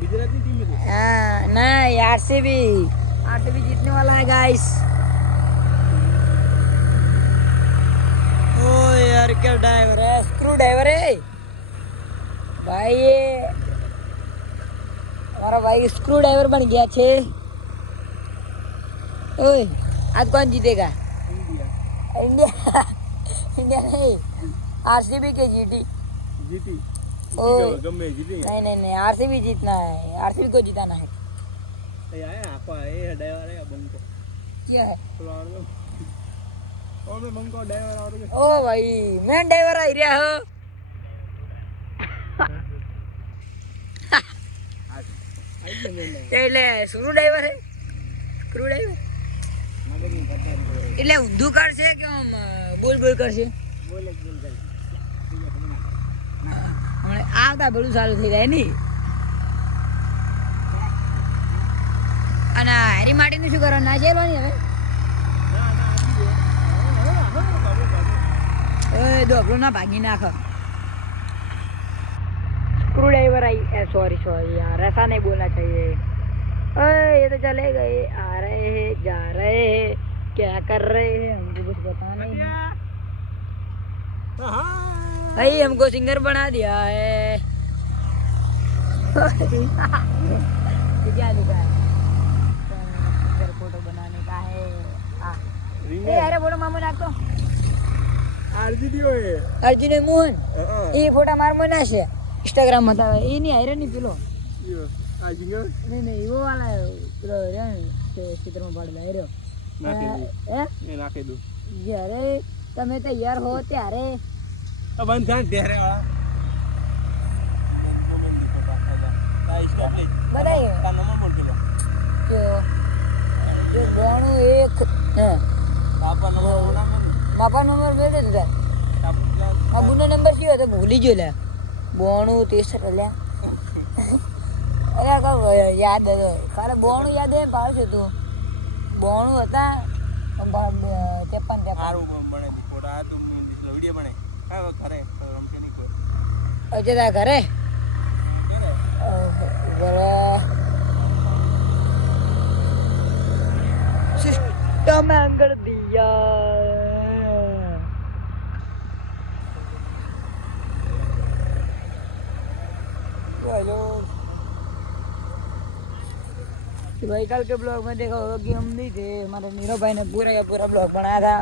Gujarati team में हाँ नहीं आरसीबी जीतने वाला है गाइस। ओ यार क्या ड्राइवर है, स्क्रू ड्राइवर है भाई ये हमारा भाई स्क्रू ड्राइवर बन गया छे। ओए आज कौन जीतेगा? इंडिया इंडिया इंडिया नहीं आरसीबी के जीती। जीती ओए गमे जीती नहीं आरसीबी जीतना है, आरसीबी को जिताना है। यार आपा ये ड्राइवर है बंको क्या है? पुरानो और मैं बंको ड्राइवर और ओ भाई मैं ड्राइवर आई रहा हो। એટલે સ્ક્રૂ ડ્રાઈવર હે, સ્ક્રૂ ડ્રાઈવર એટલે ઊંધું કરશે કે આમ બોલ બોલ કરશે? બોલ કરે હમણાં આવતા બધું સારું થઈ જાય નહીં. અને હેરી માટીનું શું કરવાનું? ના ચેલવાની હવે ડોબલું ના ભાગી નાખ. स्क्रू ड्राइवर आई सॉरी यार ऐसा नहीं बोलना चाहिए. ये तो चले गए आ रहे हैं जा रहे हैं क्या कर रहे हैं हमको कुछ पता नहीं. भाई हमको सिंगर बना दिया है. क्या लिखा है? सिंगर फोटो बनाने का है. अरे फोटो मामू नाख तो अर्जुन मोहन ये फोटा मार मना છે इंस्टाग्राम में था ये नहीं आयरन नहीं पिलो नहीं वो वाला पिलो रे चित्र में पड़ जाए रे નાખી દઉં જ્યારે તમે તૈયાર હો ત્યારે બંધ થાય ત્યારે बताइए जो जो बोणु एक मापा नंबर दे दे अब उन्हें नंबर क्यों है तो भूली जो ले बोणु 63 લે અરે કબ યાદ હતો ખાલી બોણું યાદ હે ભાવ છે તું બોણું હતા 53 સારું બને ફોટા આ તું વિડિયો બને હા ઘરે રમશે નહીં કોઈ અજે ઘરે બરા સિસ્ટમ એંગર દિયા हेलो भाई कल के ब्लॉग में देखा होगा कि हम नहीं थे, हमारे नीरव भाई ने पूरा ब्लॉग बनाया था.